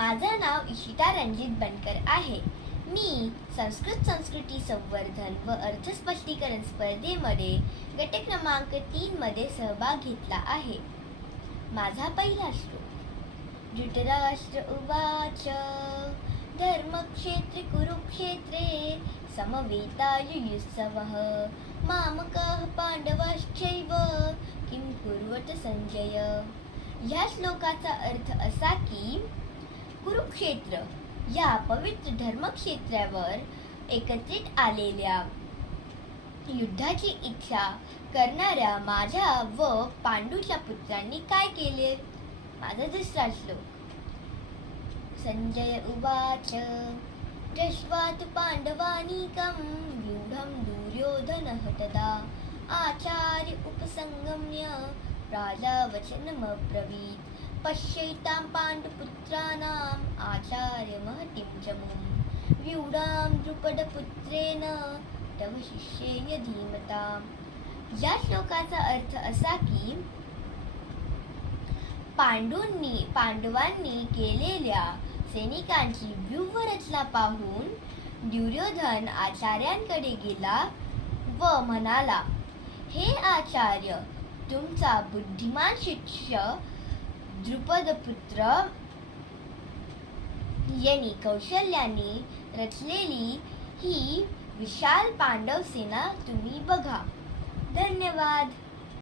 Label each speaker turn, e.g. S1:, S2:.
S1: माझं नाव इशिता रणजित बनकर आहे. मी संस्कृत संस्कृती संवर्धन व अर्थस्पष्टीकरण स्पर्धेमध्ये गट क्रमांक तीनमध्ये सहभाग घेतला आहे. माझा पहिला श्लोक धृतराष्ट्र उवाच धर्मक्षेत्रे कुरुक्षेत्रे समवेतायुयुत्सवः मामकाः पांडवाश्चैव किं कुर्वत संजय? ह्या श्लोकाचा अर्थ असा की कुरुक्षेत्र या पवित्र धर्मक्षेत्रावर एकत्रित आलेल्या युद्धाची इच्छा करणाऱ्या माझ्या व पांडूच्या पुत्रांनी काय केले? माझा दुसरा श्लोक. संजय उवाच दृष्ट्वा तु पाण्डवानीकं व्यूढं दुर्योधनः तदा आचार्य उपसंगम्य राजा वचनमब्रवीत् पश्यैतां पाण्डुपुत्राणाम् आचार्य महतीं च मुं व्यूढां द्रुपदपुत्रेण तव शिष्येय धीमताम् या श्लोकाचा अर्थ असा की पांडूंनी पांडवांनी केलेल्या सैनिकांची व्यूहरचना पाहून दुर्योधन आचार्यांकडे गेला व म्हणाला हे आचार्य तुमचा बुद्धिमान शिष्य द्रुपदपुत्र यांनी कौशल्याने रचलेली ही विशाल पांडव सेना तुम्ही बघा. धन्यवाद.